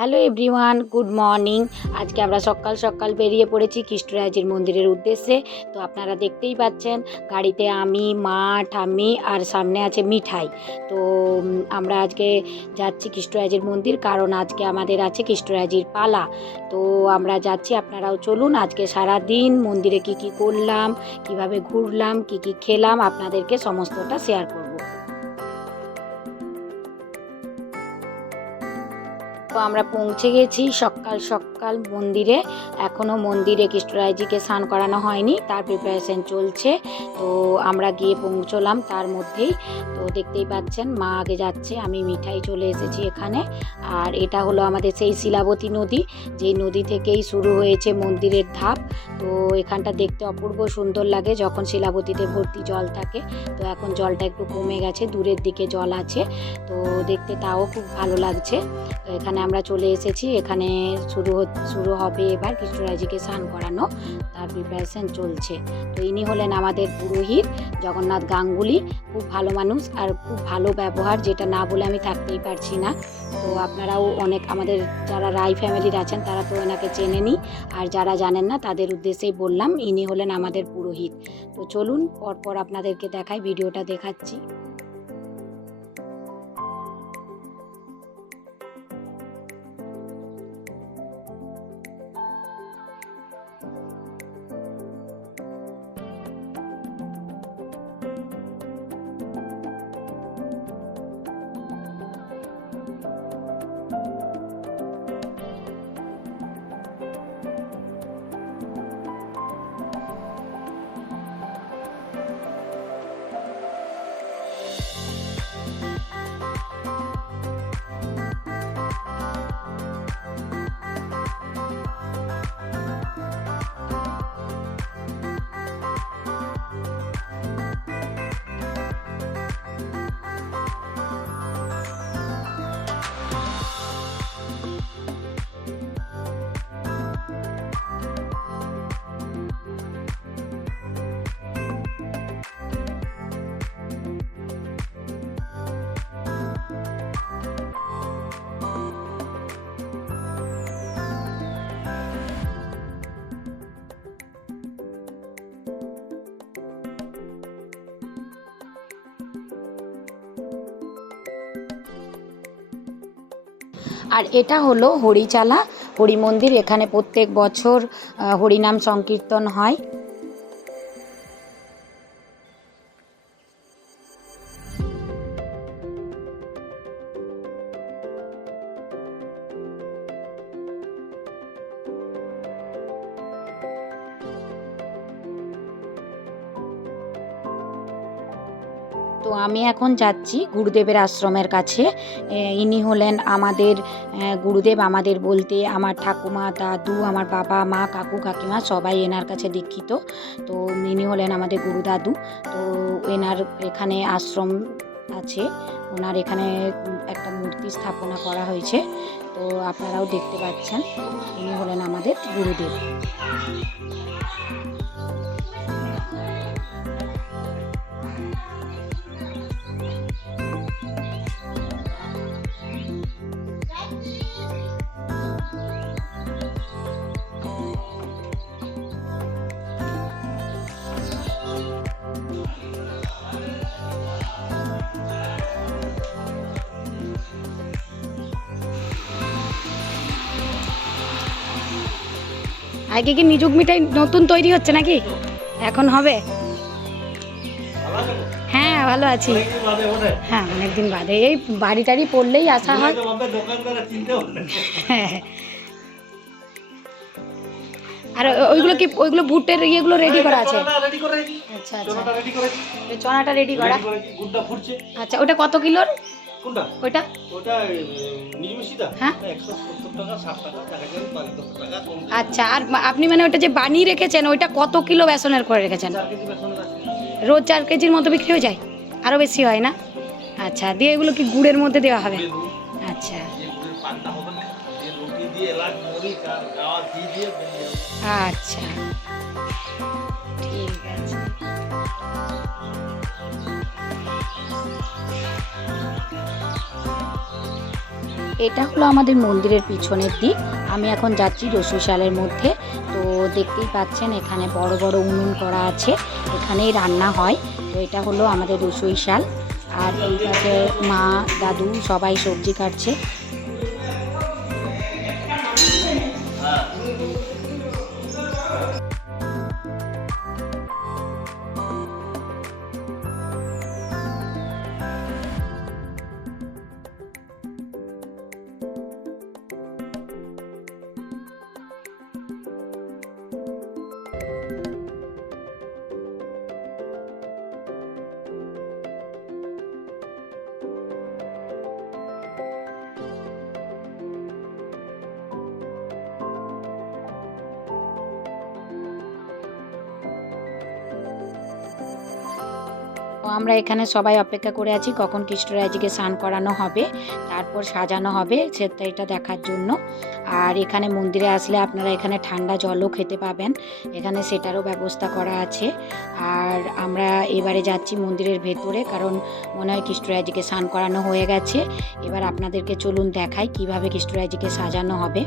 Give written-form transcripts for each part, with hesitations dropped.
Hello everyone, good morning. আজকে আমরা সকাল সকাল বেরিয়ে পড়েছি কৃষ্ণরায়জির মন্দিরের উদ্দেশ্যে। তো আপনারা দেখতেই পাচ্ছেন গাড়িতে আমি, মা, ঠাম্মি আর সামনে আছে মিঠাই। তো আমরা আজকে যাচ্ছি কৃষ্ণরায়জির মন্দির, কারণ আজকে আমাদের আছে কৃষ্ণরায়জির পালা। তো আমরা যাচ্ছি, আপনারাও চলুন। আজকে সারা দিন মন্দিরে কি কি করলাম, কিভাবে ঘুরলাম, কি কি খেলাম, আপনাদেরকে সমস্তটা শেয়ার করব। তো আমরা পৌঁছে গেছি সকাল সকাল মন্দিরে। এখনও মন্দিরে কৃষ্ণরায়জিকে স্নান করানো হয়নি, তার প্রিপারেশন চলছে। তো আমরা গিয়ে পৌঁছলাম তার মধ্যেই। তো দেখতেই পাচ্ছেন মা আগে যাচ্ছে, আমি মিঠাই চলে এসেছি এখানে। আর এটা হলো আমাদের সেই শিলাবতী নদী, যেই নদী থেকেই শুরু হয়েছে মন্দিরের ধাপ। তো এখানটা দেখতে অপূর্ব সুন্দর লাগে যখন শিলাবতীতে ভর্তি জল থাকে। তো এখন জলটা একটু কমে গেছে, দূরের দিকে জল আছে, তো দেখতে তাও খুব ভালো লাগছে। তো এখানে আমরা চলে এসেছি, এখানে শুরু হবে এবার কৃষ্ণরায়জিকে স্নান করানো, তার প্রিপারেশন চলছে। তো ইনি হলেন আমাদের পুরোহিত জগন্নাথ গাঙ্গুলি। খুব ভালো মানুষ আর খুব ভালো ব্যবহার, যেটা না বলে আমি থাকতেই পারছি না। তো আপনারাও অনেক, আমাদের যারা রায় ফ্যামিলির আছেন তারা তো এনাকে চেনেনই, আর যারা জানেন না তাদের উদ্দেশ্যেই বললাম, ইনি হলেন আমাদের পুরোহিত। তো চলুন পরপর আপনাদেরকে দেখাই, ভিডিওটা দেখাচ্ছি। আর এটা হলো হরিচালা হরি মন্দির। এখানে প্রত্যেক বছর হরিনাম সংকীর্তন হয়। তো আমি এখন যাচ্ছি গুরুদেবের আশ্রমের কাছে। ইনি হলেন আমাদের গুরুদেব, আমাদের বলতে আমার ঠাকুমা, দাদু, আমার বাবা, মা, কাকু, কাকিমা সবাই এনার কাছে দীক্ষিত। তো ইনি হলেন আমাদের গুরু দাদু। তো এনার এখানে আশ্রম আছে, ওনার এখানে একটা মূর্তি স্থাপনা করা হয়েছে। তো আপনারাও দেখতে পাচ্ছেন, ইনি হলেন আমাদের গুরুদেব। আগে কি নিযুগ মিঠাই নতুন তৈরি হচ্ছে নাকি? এখন হবে? হ্যাঁ, ভালো আছি। হ্যাঁ, অনেকদিন বাদে এই বাড়ি টাড়ি পড়লেই আসা হয়। হ্যাঁ, আর ওইগুলো ভুট্টের ইয়েগুলো রেডি করা আছে? আচ্ছা আচ্ছা, চনাটা রেডি করা। আচ্ছা, ওটা কত কিলোর? ওইটা হ্যাঁ, আচ্ছা। আর আপনি মানে ওটা যে বানিয়ে রেখেছেন, ওইটা কত কিলো বেসনের করে রেখেছেন? রোজ 4 কেজির মতো বিক্রি হয়ে যায়? আরও বেশি হয় না? আচ্ছা, দিয়ে এগুলো কি গুড়ের মধ্যে দেওয়া হবে? আচ্ছা। আচ্ছা, ঠিক আছে। এটা হলো আমাদের মন্দিরের পিছনের দিক। আমি এখন যাচ্ছি রসুইশালের মধ্যে। তো দেখতেই পাচ্ছেন এখানে বড় বড় উনুন করা আছে, এখানেই রান্না হয়। তো এটা হলো আমাদের রসুইশাল। আর এই পাশে মা, দাদু সবাই সবজি কাটছে। তো আমরা এখানে সবাই অপেক্ষা করে আছি কখন কৃষ্ণরায়জিকে স্নান করানো হবে, তারপর সাজানো হবে সেটা এটা দেখার জন্য। আর এখানে মন্দিরে আসলে আপনারা এখানে ঠান্ডা জলও খেতে পাবেন, এখানে সেটারও ব্যবস্থা করা আছে। আর আমরা এবারে যাচ্ছি মন্দিরের ভেতরে, কারণ মনে হয় কৃষ্ণরায়জিকে স্নান করানো হয়ে গেছে। এবার আপনাদেরকে চলুন দেখাই কিভাবে কৃষ্ণরায়জিকে সাজানো হবে।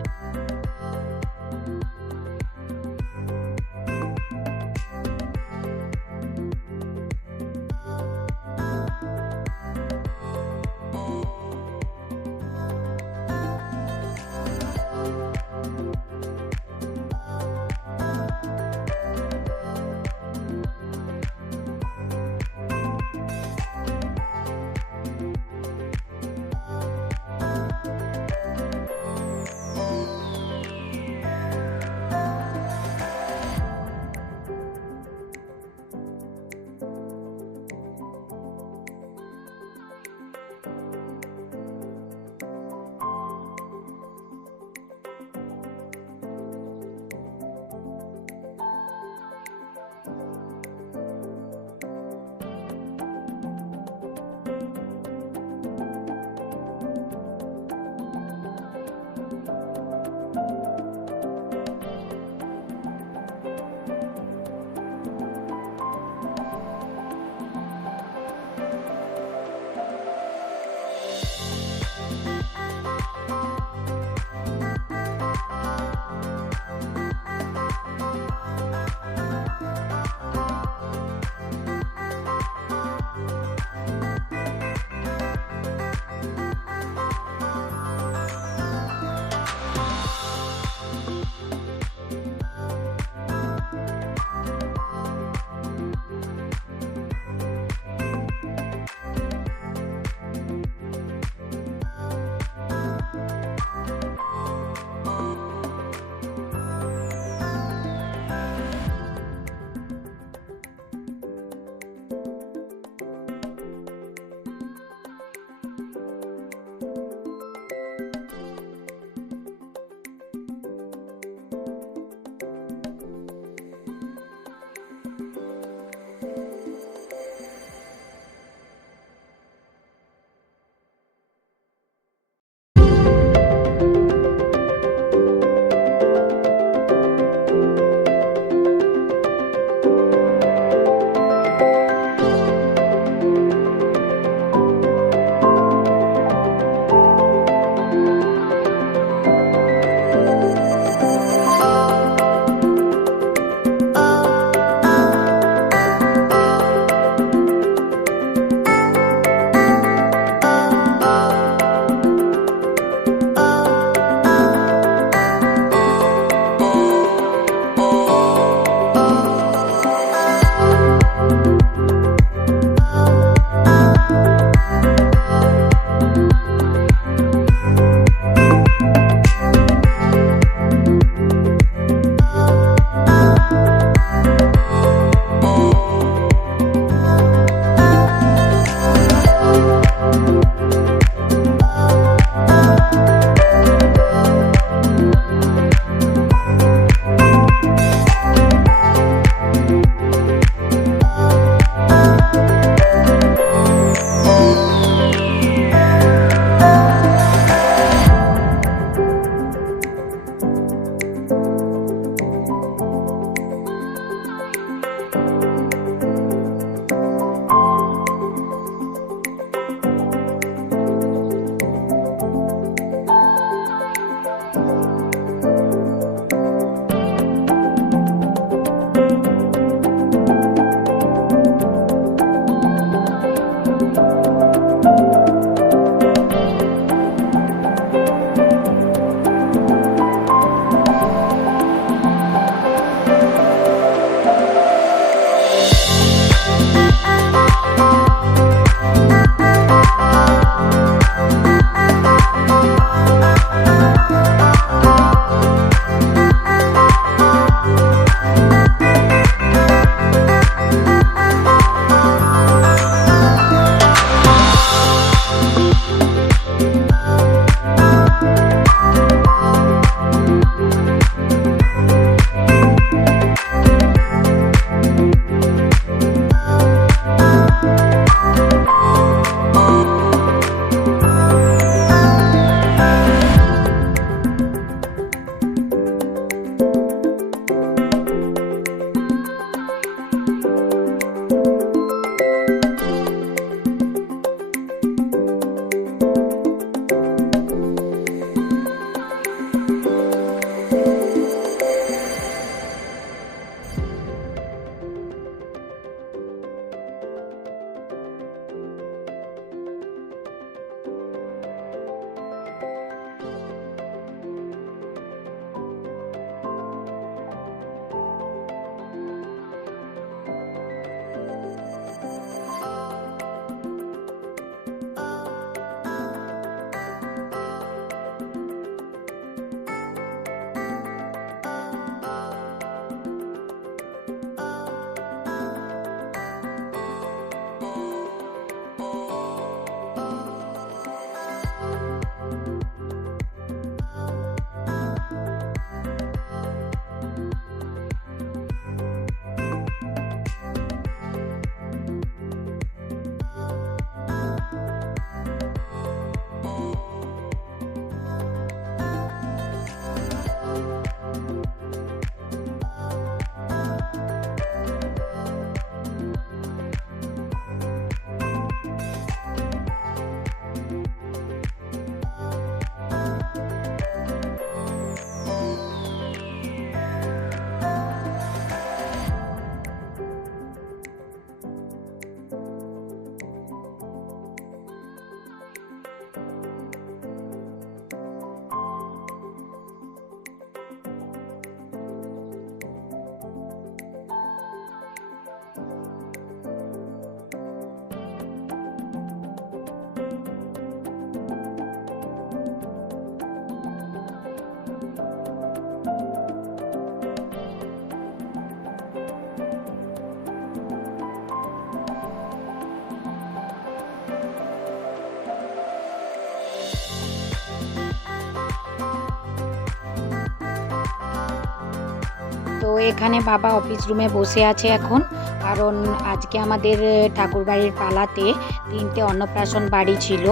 তো এখানে বাবা অফিস রুমে বসে আছে এখন, কারণ আজকে আমাদের ঠাকুরবাড়ির পালাতে 3টে অন্নপ্রাশন বাড়ি ছিল।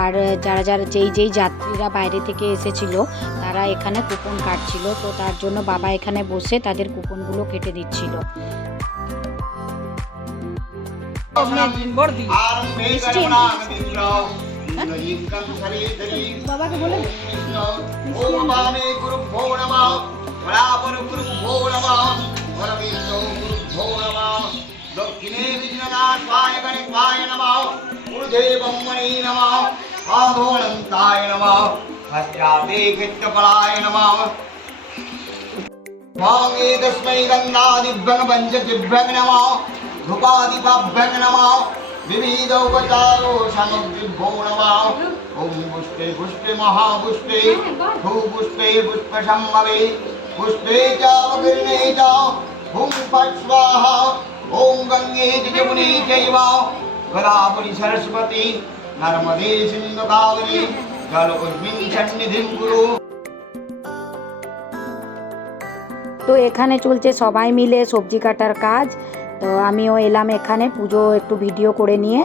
আর যারা যারা যেই যাত্রীরা বাইরে থেকে এসেছিল তারা এখানে কুপন কাটছিল, তো তার জন্য বাবা এখানে বসে তাদের কুপনগুলো কেটে দিচ্ছিল। বাবাকে বলে দক্ষিণে বিঘ্ননাশায় গণেশায় নমঃ ঊর্ধ্বে ব্রহ্মণে নমঃ অধোনন্তায় নমঃ হস্তে ক্ষেত্রফলায় নমঃ মাঙে তস্मै গন্ধাদিভ্যং পঞ্চদিভ্যং নমঃ ধূপাদিপাভ্যং নমঃ विविधोपचारो सामग्रीभ्यो नमः ॐ पुष्पे पुष्पे महापुष्पे भूपुष्पे पुष्पसम्भवे पुष्पे च अवकीर्णे च हुं फट् स्वाहा ॐ गङ्गे च यमुने चैव गोदावरी सरस्वती नर्मदे सिन्धु कावेरी जलेऽस्मिन् सन्निधिं कुरु। তো এখানে চলছে সবাই মিলে সবজি কাটার কাজ। তো আমিও এলাম এখানে পুজো একটু ভিডিও করে নিয়ে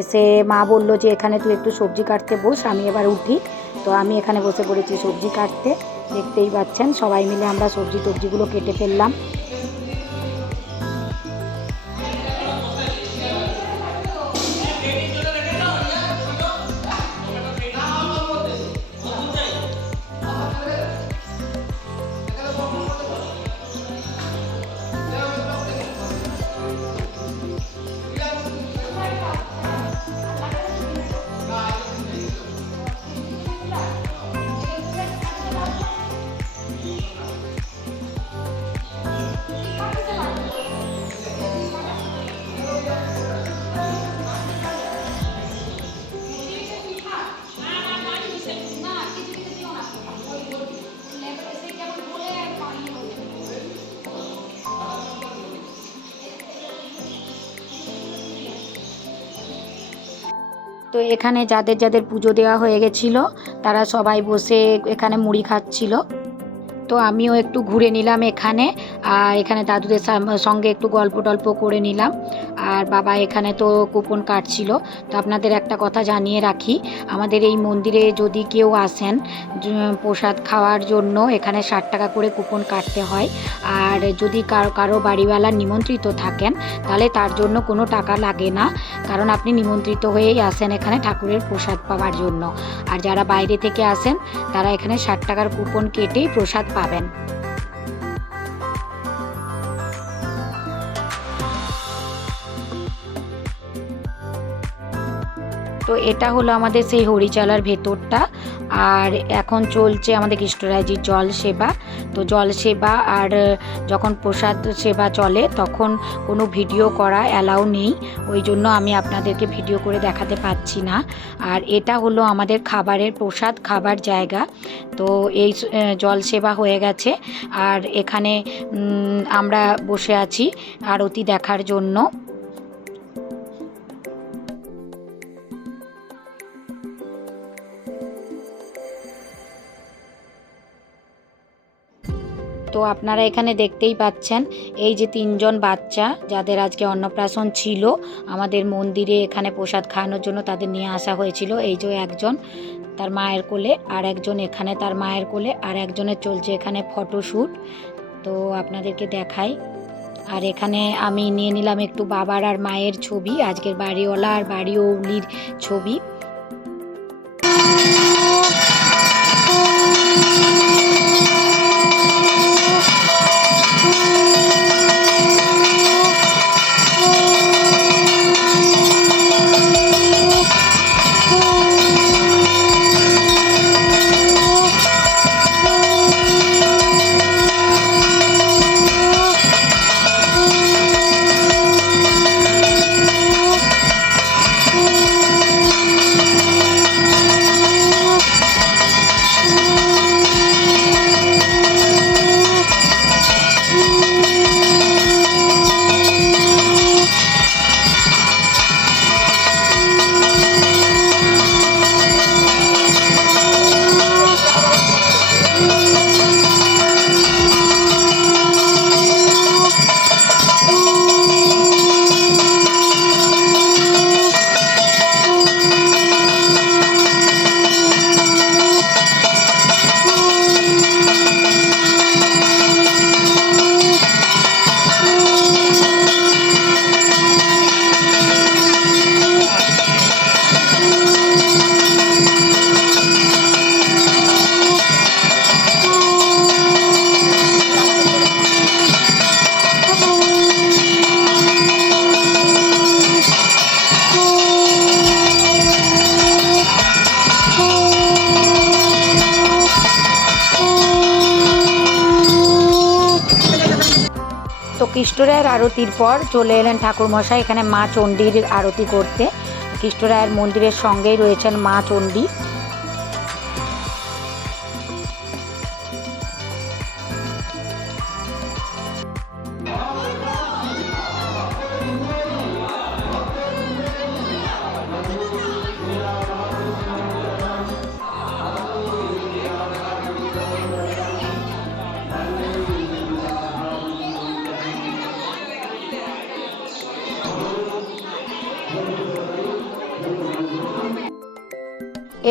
এসে মা বললো যে এখানে তুই একটু সবজি কাটতে বস, আমি এবার উঠি। তো আমি এখানে বসে পড়েছি সবজি কাটতে, দেখতেই পাচ্ছেন সবাই মিলে আমরা সবজিগুলো কেটে ফেললাম। তো এখানে যাদের যাদের পুজো দেওয়া হয়ে গেছিলো তারা সবাই বসে এখানে মুড়ি খাচ্ছিল। তো আমিও একটু ঘুরে নিলাম এখানে, আর এখানে দাদুদের সঙ্গে একটু গল্প টল্প করে নিলাম। আর বাবা এখানে তো কুপন কাটছিল। তো আপনাদের একটা কথা জানিয়ে রাখি, আমাদের এই মন্দিরে যদি কেউ আসেন প্রসাদ খাওয়ার জন্য এখানে 60 টাকা করে কুপন কাটতে হয়। আর যদি কারো বাড়িওয়ালা নিমন্ত্রিত থাকেন তাহলে তার জন্য কোনো টাকা লাগে না, কারণ আপনি নিমন্ত্রিত হয়েই আসেন এখানে ঠাকুরের প্রসাদ পাওয়ার জন্য। আর যারা বাইরে থেকে আসেন তারা এখানে 60 টাকার কুপন কেটেই প্রসাদ পাবেন। তো এটা হলো আমাদের সেই হরিচালার ভেতরটা। আর এখন চলছে আমাদের কৃষ্ণরায়জির জল সেবা। তো জল সেবা আর যখন প্রসাদ সেবা চলে তখন কোনো ভিডিও করা অ্যালাউ নেই, ওই জন্য আমি আপনাদেরকে ভিডিও করে দেখাতে পাচ্ছি না। আর এটা হলো আমাদের খাবারের প্রসাদ খাবার জায়গা। তো এই জল সেবা হয়ে গেছে, আর এখানে আমরা বসে আছি আরতি দেখার জন্য। তো আপনারা এখানে দেখতেই পাচ্ছেন এই যে 3 জন বাচ্চা যাদের আজকে অন্নপ্রাশন ছিল আমাদের মন্দিরে, এখানে প্রসাদ খাওয়ানোর জন্য তাদের নিয়ে আসা হয়েছিল। এই যে একজন তার মায়ের কোলে, আর একজন এখানে তার মায়ের কোলে, আর একজনের চলছে এখানে ফটোশ্যুট। তো আপনাদেরকে দেখাই। আর এখানে আমি নিয়ে নিলাম একটু বাবার আর মায়ের ছবি, আজকের বাড়িওয়ালা আর বাড়িওলির ছবি। কৃষ্ণরায়ের আরতির পর চলে এলেন ঠাকুরমশাই এখানে মা চণ্ডীর আরতি করতে। কৃষ্ণরায়ের মন্দিরের সঙ্গেই রয়েছেন মা চণ্ডী।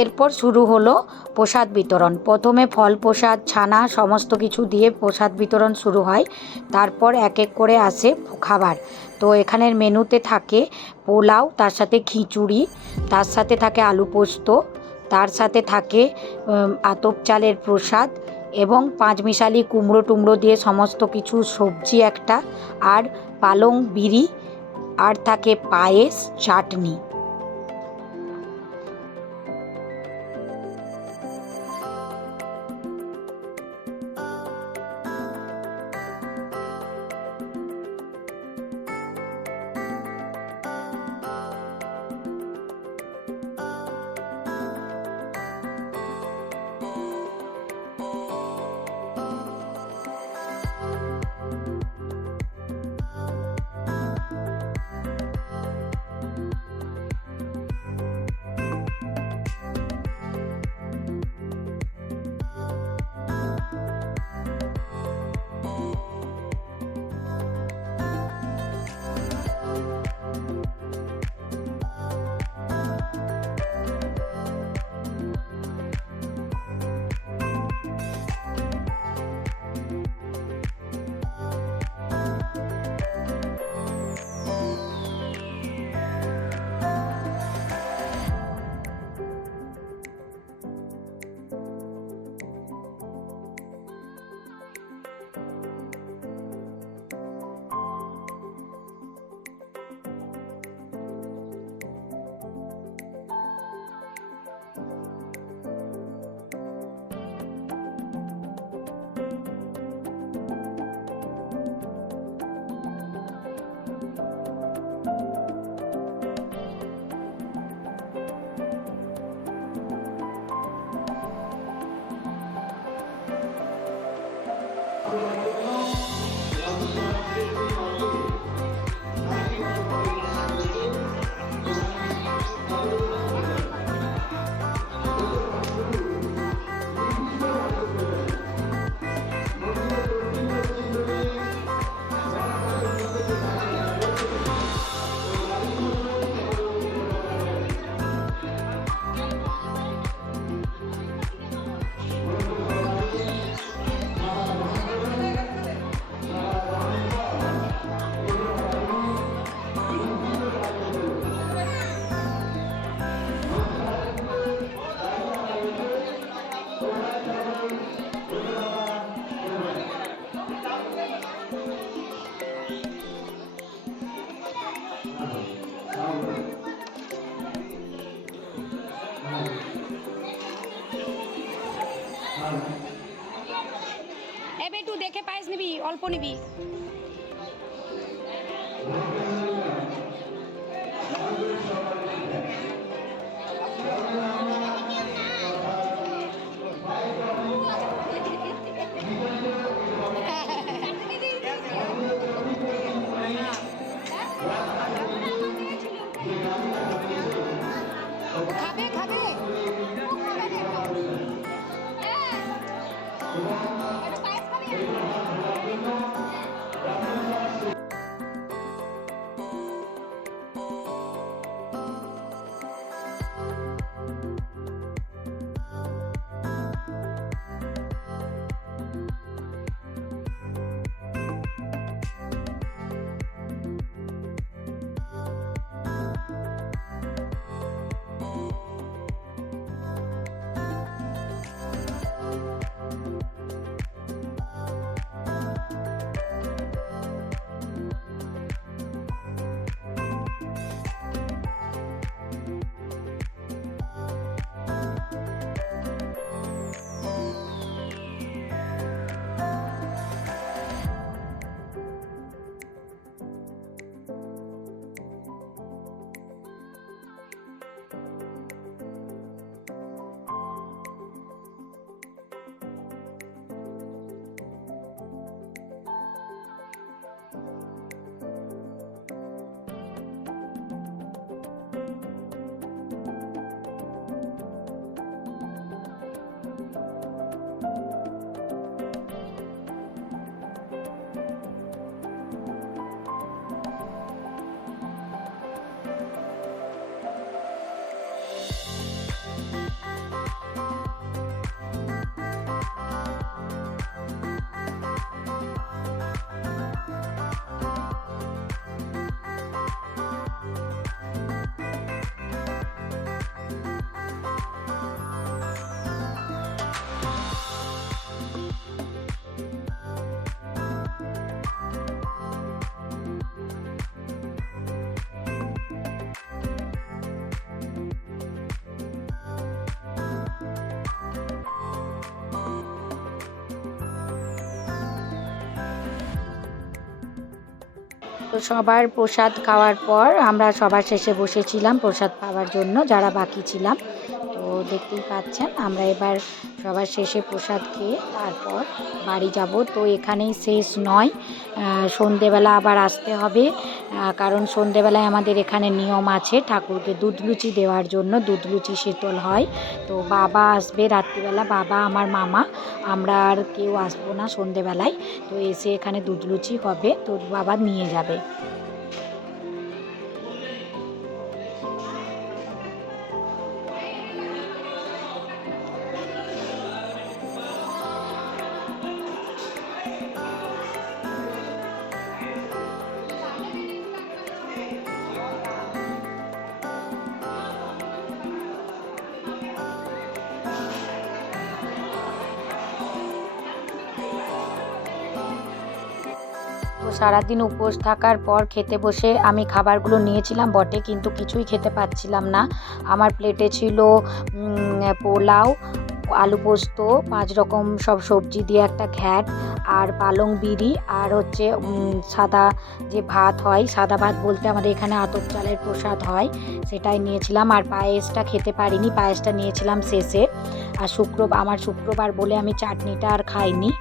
এরপর শুরু হলো প্রসাদ বিতরণ। প্রথমে ফল প্রসাদ, ছানা সমস্ত কিছু দিয়ে প্রসাদ বিতরণ শুরু হয়। তারপর এক এক করে আসে খাবার। তো এখানের মেনুতে থাকে পোলাও, তার সাথে খিচুড়ি, তার সাথে থাকে আলু পোস্ত, তার সাথে থাকে আতপ চালের প্রসাদ এবং পাঁচমিশালি কুমড়ো টুমড়ো দিয়ে সমস্ত কিছু সবজি একটা, আর পালং বিরি, আর থাকে পায়েস, চাটনি। একটু দেখে পায়েস নিবি, অল্প নিবি। খাবে খাবে তো সবার প্রসাদ খাওয়ার পর আমরা সবার শেষে বসেছিলাম প্রসাদ খাওয়ার জন্য, যারা বাকি ছিলাম। তো দেখতেই পাচ্ছেন আমরা এবার সবার শেষে প্রসাদ খেয়ে তারপর বাড়ি যাব। তো এখানেই শেষ নয়, সন্ধেবেলা আবার আসতে হবে, কারণ সন্ধেবেলায় আমাদের এখানে নিয়ম আছে ঠাকুরকে দুধ লুচি দেওয়ার জন্য। দুধ লুচি শীতল হয়। তো বাবা আসবে রাত্রিবেলা, বাবা আমার মামা, আমরা আর কেউ আসবো না সন্ধেবেলায়। তো এসে এখানে দুধ লুচি হবে, তো বাবা নিয়ে যাবে। তো সারাদিন উপোস থাকার পর খেতে বসে আমি খাবারগুলো নিয়েছিলাম বটে, কিন্তু কিছুই খেতে পাচ্ছিলাম না। আমার প্লেটে ছিল পোলাও, আলু পোস্ত, 5 রকম সব সবজি দিয়ে একটা ঘ্যাট, আর পালং বিরি, আর হচ্ছে সাদা যে ভাত হয়, সাদা ভাত বলতে আমাদের এখানে আতপ চালের প্রসাদ হয়, সেটাই নিয়েছিলাম। আর পায়েসটা খেতে পারিনি, পায়েসটা নিয়েছিলাম শেষে। আর আমার শুক্রবার বলে আমি চাটনিটা আর খাইনি।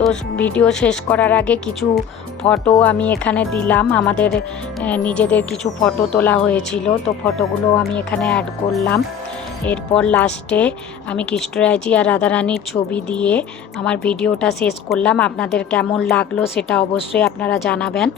তো ভিডিও শেষ করার আগে কিছু ফটো আমি এখানে দিলাম, আমাদের নিজেদের কিছু ফটো তোলা হয়েছিল, তো ফটোগুলো আমি এখানে অ্যাড করলাম। এরপর লাস্টে আমি কৃষ্ণরায়জি আর রাধারানীর ছবি দিয়ে আমার ভিডিওটা শেষ করলাম। আপনাদের কেমন লাগলো সেটা অবশ্যই আপনারা জানাবেন।